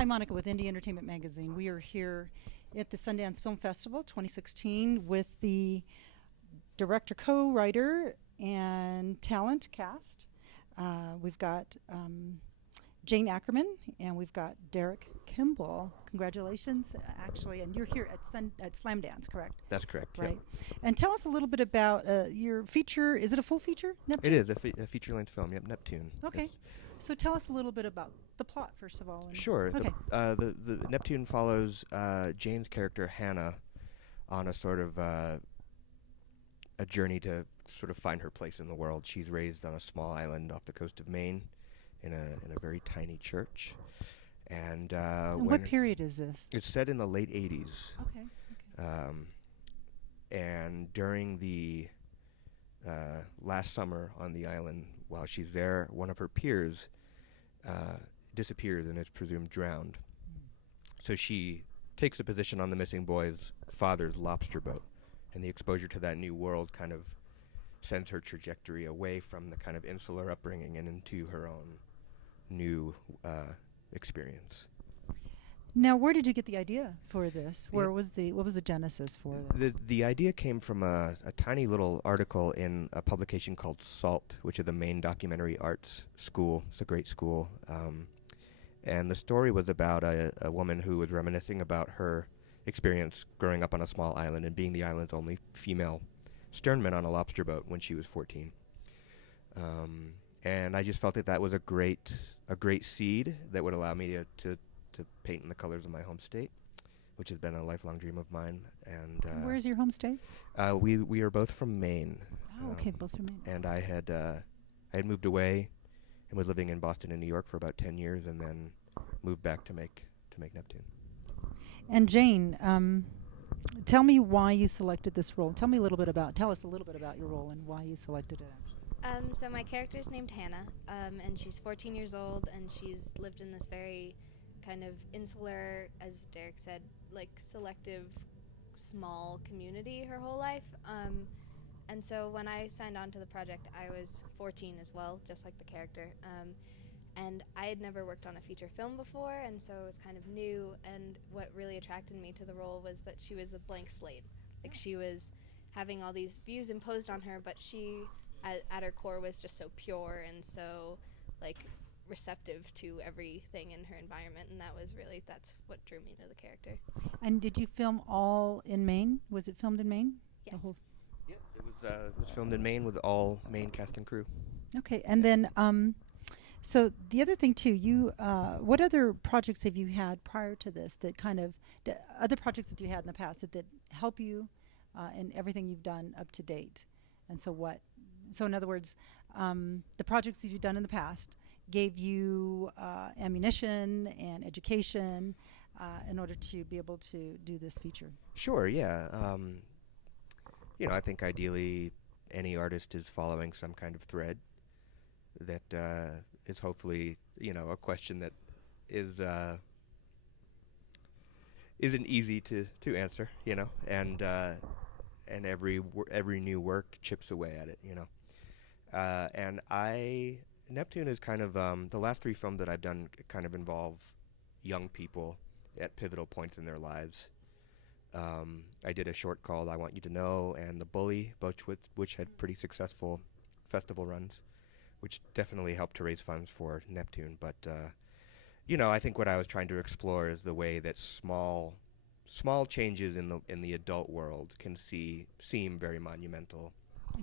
Hi, Monica with Indie Entertainment Magazine. We are here at the Sundance Film Festival 2016 with the director, co-writer, and talent cast. We've got Jane Ackermann and we've got Derek Kimball. Congratulations, actually, and you're here at Slamdance, correct? That's correct. Right. Yep. And tell us a little bit about your feature. Is it a full feature, Neptune? It is a feature-length film. Yep, Neptune. Okay. Yes. So tell us a little bit about the plot, first of all. Sure. Okay. The Neptune follows Jane's character Hannah on a sort of a journey to sort of find her place in the world. She's raised on a small island off the coast of Maine, in a very tiny church. And what period is this? It's set in the late 80s. Okay. And during the last summer on the island, while she's there, one of her peers disappears and is presumed drowned. So she takes a position on the missing boy's father's lobster boat, and the exposure to that new world kind of sends her trajectory away from the kind of insular upbringing and into her own new experience. Now, where did you get the idea for this? What was the genesis for this? The idea came from a tiny little article in a publication called SALT, which is the Maine Documentary Arts School. It's a great school. And the story was about a woman who was reminiscing about her experience growing up on a small island and being the island's only female sternman on a lobster boat when she was 14. And I just felt that was a great seed that would allow me to paint in the colors of my home state, which has been a lifelong dream of mine. And where is your home state? We are both from Maine. Oh, okay, both from Maine. And I had moved away and was living in Boston and New York for about 10 years, and then moved back to make Neptune. And Jane, tell me why you selected this role. Tell us a little bit about your role and why you selected it. So my character's named Hannah, and she's 14 years old, and she's lived in this very kind of insular, as Derek said, like selective, small community her whole life. And so when I signed on to the project, I was 14 as well, just like the character. And I had never worked on a feature film before, and so it was kind of new. And what really attracted me to the role was that she was a blank slate. Like, she was having all these views imposed on her, but she, at her core, was just so pure and so, like, receptive to everything in her environment, and that's what drew me to the character. And did you film all in Maine? Was it filmed in Maine? Yes. Yeah, it was filmed in Maine with all Maine cast and crew. Okay, and then so the other thing too, you what other projects have you had prior to this that kind of other projects that you had in the past that help you in everything you've done up to date? And so in other words, the projects that you've done in the past gave you ammunition and education in order to be able to do this feature. Sure, yeah. I think ideally any artist is following some kind of thread that is hopefully, a question that isn't easy to answer, and every new work chips away at it, and Neptune is kind of, the last 3 films that I've done kind of involve young people at pivotal points in their lives. I did a short called I Want You to Know and The Bully, both which had pretty successful festival runs, which definitely helped to raise funds for Neptune. But, I think what I was trying to explore is the way that small changes in the adult world can seem very monumental.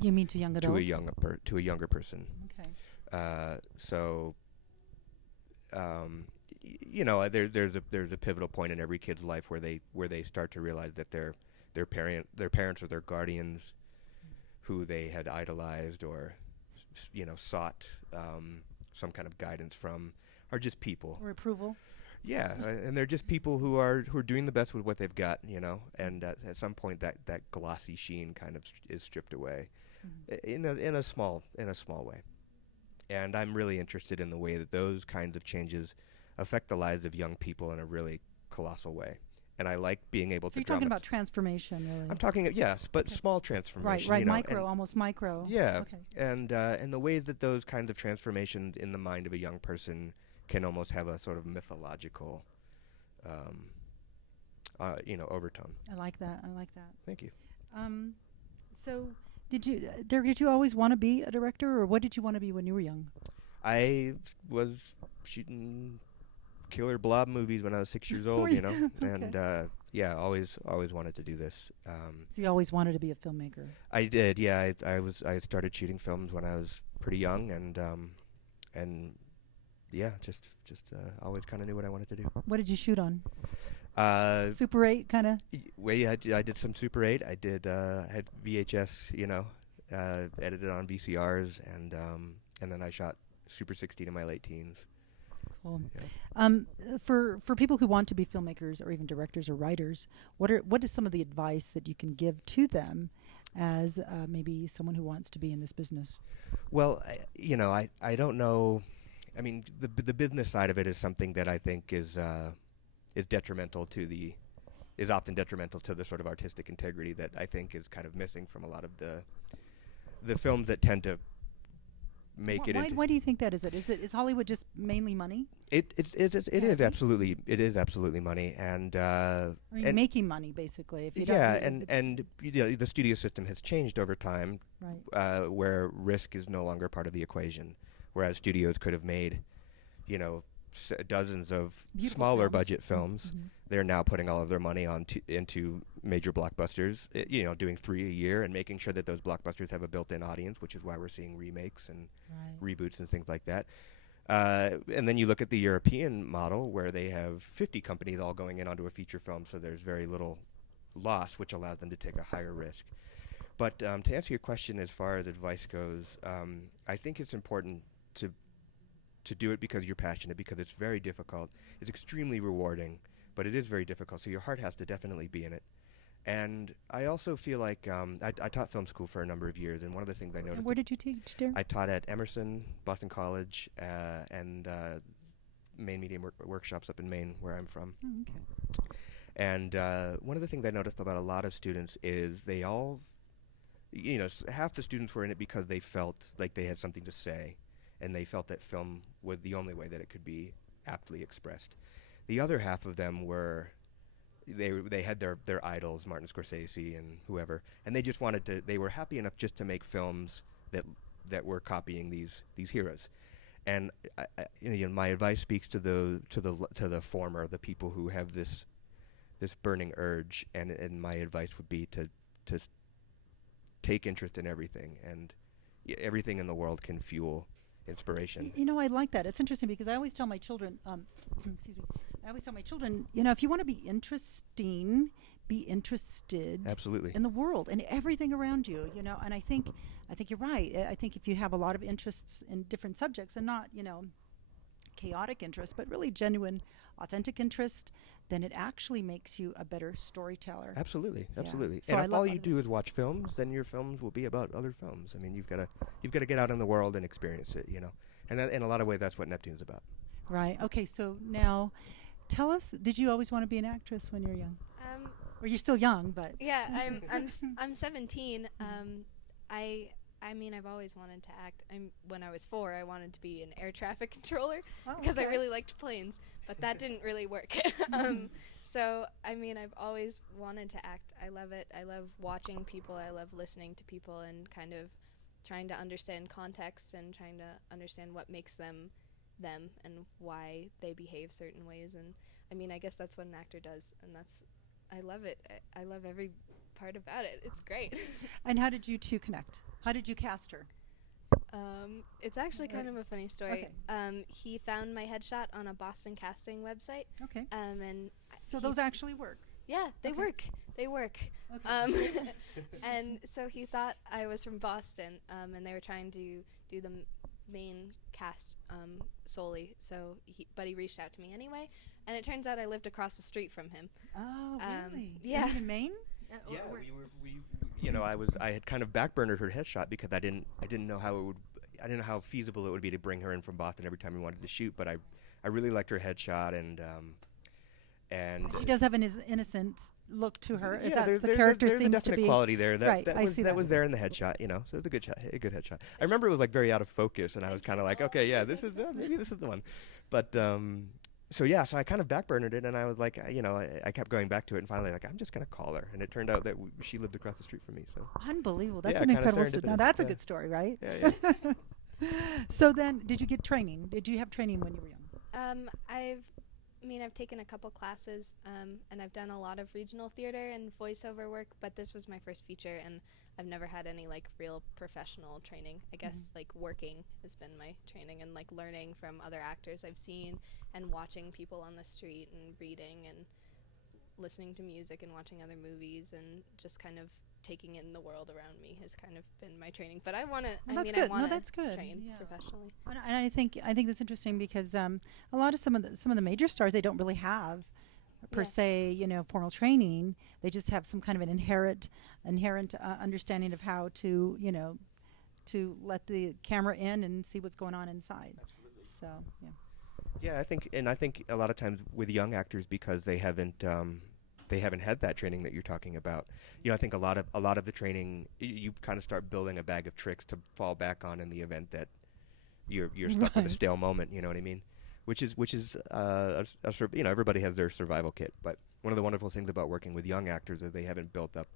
You mean to young adults? To a younger person. Okay. There's a pivotal point in every kid's life where they start to realize that their parents or their guardians, who they had idolized or sought some kind of guidance from, are just people or approval. Yeah, and they're just people who are doing the best with what they've got, and at some point that glossy sheen kind of is stripped away, in a small way. And I'm really interested in the way that those kinds of changes affect the lives of young people in a really colossal way. And I like being able to. So you're talking about transformation, really. I'm talking, yes, but small transformation. Right, almost micro. Yeah, okay. And the ways that those kinds of transformations in the mind of a young person can almost have a sort of mythological overtone. I like that. I like that. Thank you. So, Derek, did you always want to be a director, or what did you want to be when you were young? I was shooting killer blob movies when I was 6 years old, Okay. and always wanted to do this. So you always wanted to be a filmmaker. I did, yeah. I started shooting films when I was pretty young, and yeah, just always kind of knew what I wanted to do. What did you shoot on? Super Super 8, kind of? I did some Super 8. I did had VHS, edited on VCRs, and then I shot Super 16 in my late teens. Cool. Yeah. For people who want to be filmmakers or even directors or writers, what is some of the advice that you can give to them as maybe someone who wants to be in this business? Well, I don't know. I mean, the business side of it is something that I think is often detrimental to the sort of artistic integrity that I think is kind of missing from a lot of the films that tend to make it. Why do you think that is? Is Hollywood just mainly money? It is absolutely money, and making money basically. If you the studio system has changed over time, right. Where risk is no longer part of the equation, whereas studios could have made, dozens of Beautiful smaller films. budget films. Mhm. They're now putting all of their money into major blockbusters, doing 3 a year and making sure that those blockbusters have a built-in audience, which is why we're seeing remakes and Right. reboots and things like that. And then you look at the European model where they have 50 companies all going in onto a feature film, so there's very little loss, which allows them to take a higher risk. But to answer your question as far as advice goes, I think it's important to do it because you're passionate, because it's very difficult. It's extremely rewarding, but it is very difficult, so your heart has to definitely be in it. And I also feel like I taught film school for a number of years, and one of the things I noticed... Where did you teach, Derek? I taught at Emerson, Boston College, and Maine Media Workshops up in Maine, where I'm from. Oh, okay. And one of the things I noticed about a lot of students is they all, half the students were in it because they felt like they had something to say, and they felt that film was the only way that it could be aptly expressed. The other half of them were, they had their idols, Martin Scorsese and whoever, and they just they were happy enough just to make films that were copying these heroes. And my advice speaks to the former, the people who have this burning urge, and my advice would be to take interest in everything, and everything in the world can fuel inspiration. I like that. It's interesting because I always tell my children, excuse me, if you want to be interesting, be interested Absolutely. in the world and everything around you, and I think you're right. I think if you have a lot of interests in different subjects and not, chaotic interest, but really genuine, authentic interest, then it actually makes you a better storyteller. Absolutely. Yeah. Absolutely. So And I if love all that. you do is watch films, then your films will be about other films. I mean, you've got to get out in the world and experience it, And in a lot of ways, that's what Neptune's about. Right. Okay. So now, tell us, did you always want to be an actress when you were young? Or you're still young, but Yeah, I'm 17. I mean, I've always wanted to act. When I was 4, I wanted to be an air traffic controller because I really liked planes, but that didn't really work. So, I mean, I've always wanted to act. I love it. I love watching people. I love listening to people and kind of trying to understand context and trying to understand what makes them them and why they behave certain ways. And, I mean, I guess that's what an actor does, and I love it. I love every part about it. It's great. And how did you two connect? How did you cast her? It's actually kind of a funny story. Okay. He found my headshot on a Boston casting website. Okay. And So those actually work. Yeah, they Okay. work. They work. Okay. And so he thought I was from Boston, and they were trying to do the main cast solely. But he reached out to me anyway, and it turns out I lived across the street from him. Oh, really? yeah. In Maine? Yeah, I had kind of backburnered her headshot because I didn't know how feasible it would be to bring her in from Boston every time we wanted to shoot. But I really liked her headshot, and He does have an innocent look to her. Is yeah, that the there's character a seems definite to be quality there. Right, That I was see that that. was there in the headshot. So it's a good headshot. I remember it was like very out of focus, and I was kind of like, okay, yeah, this is maybe this is the one. But so yeah, so I kind of backburnered it, and I was like, I kept going back to it, and finally, like, I'm just gonna call her, and it turned out that she lived across the street from me. So Unbelievable. That's yeah, an kinda incredible story. Now serendipitous. that's a Yeah. good story, right? Yeah, yeah. So then, did you get training? Did you have training when you were young? I've taken a couple classes, and I've done a lot of regional theater and voiceover work, but this was my first feature, and I've never had any like real professional training. I guess like working has been my training, and like learning from other actors I've seen, and watching people on the street, and reading, and listening to music, and watching other movies, and just kind of taking in the world around me has kind of been my training. But I want to. Well, that's I good. want No, to that's good. train Yeah. professionally. And I think that's interesting because a lot of some of the major stars, they don't really have per Yeah. se, formal training. They just have some kind of an inherent understanding of how to let the camera in and see what's going on inside. Absolutely. So yeah. Yeah, I think a lot of times with young actors, because they haven't had that training that you're talking about. I think a lot of the training, you kind of start building a bag of tricks to fall back on in the event that you're stuck with a Right. stale moment. You know what I mean? Which is everybody has their survival kit. But one of the wonderful things about working with young actors is they haven't built up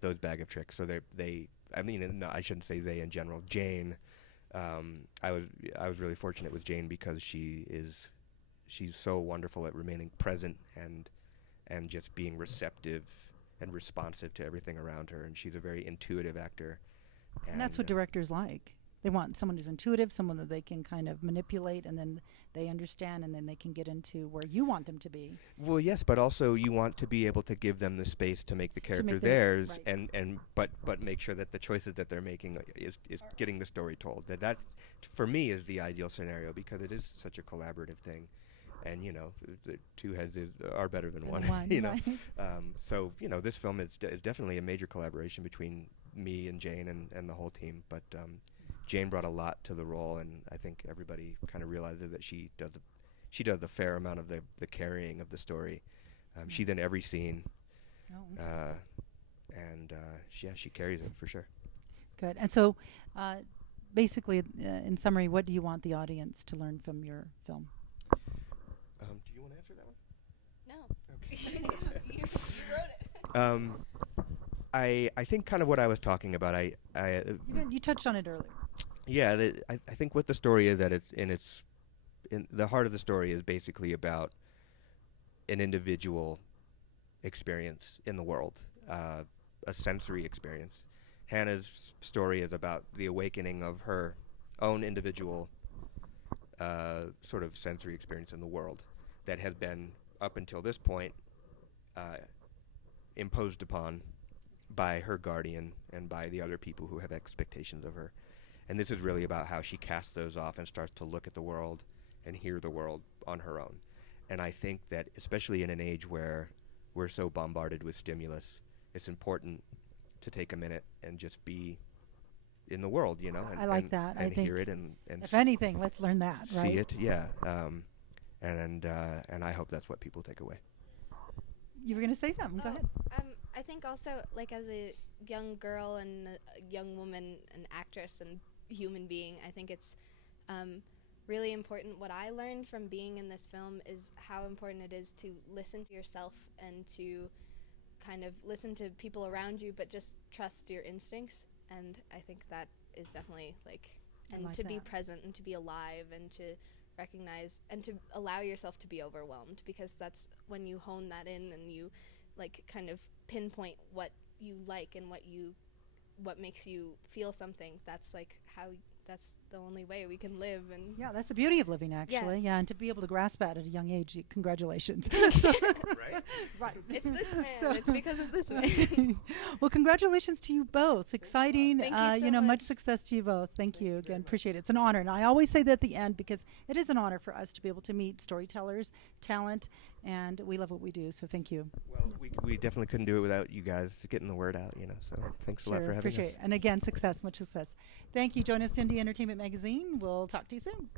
those bag of tricks. So no, I shouldn't say they in general. Jane, I was really fortunate with Jane because she's so wonderful at remaining present and just being receptive and responsive to everything around her, and she's a very intuitive actor. And that's what directors like. They want someone who's intuitive, someone that they can kind of manipulate, and then they understand, and then they can get into where you want them to be. Well, yes, but also you want to be able to give them the space to make the character make theirs, right. but make sure that the choices that they're making is getting the story told. That for me is the ideal scenario, because it is such a collaborative thing, and the two heads are better than one. Right. So this film is definitely a major collaboration between me and Jane and the whole team, but. Jane brought a lot to the role, and I think everybody kind of realizes that she does the fair amount of the carrying of the story. She's in every scene, Oh, and she carries it for sure. good. And so, basically, in summary, what do you want the audience to learn from your film? Do you want to answer that one? No. Okay. you wrote it. I think kind of what I was talking about. You touched on it earlier. Yeah, I think what the story is, that it's in the heart of the story is basically about an individual experience in the world, a sensory experience. Hannah's story is about the awakening of her own individual sort of sensory experience in the world that has been, up until this point, imposed upon by her guardian and by the other people who have expectations of her. And this is really about how she casts those off and starts to look at the world and hear the world on her own. And I think that, especially in an age where we're so bombarded with stimulus, it's important to take a minute and just be in the world, and, I like that. and I think hear it and if anything, let's learn that, right? see it. Yeah. And I hope that's what people take away. You were going to say something. Go ahead. I think also, like, as a young girl and a young woman, an actress and human being, I think it's really important. What I learned from being in this film is how important it is to listen to yourself and to kind of listen to people around you, but just trust your instincts. And I think that is definitely and like to be that. present and to be alive and to recognize and to allow yourself to be overwhelmed, because that's when you hone that in and you kind of pinpoint what you like and what makes you feel something. That's that's the only way we can live. And Yeah, that's the beauty of living, actually. Yeah, and to be able to grasp that at a young age, congratulations. Right? Right. it's this man. It's because of this man. Well, congratulations to you both. Exciting. Thank you so much much. success to you both. Thank you again. Appreciate it. It's an honor. And I always say that at the end because it is an honor for us to be able to meet storytellers, talent, and we love what we do. So thank you. Well, we definitely couldn't do it without you guys getting the word out, So thanks a lot for having appreciate us. it. And again, much success. Thank you. Join us in the Entertainment Magazine. We'll talk to you soon.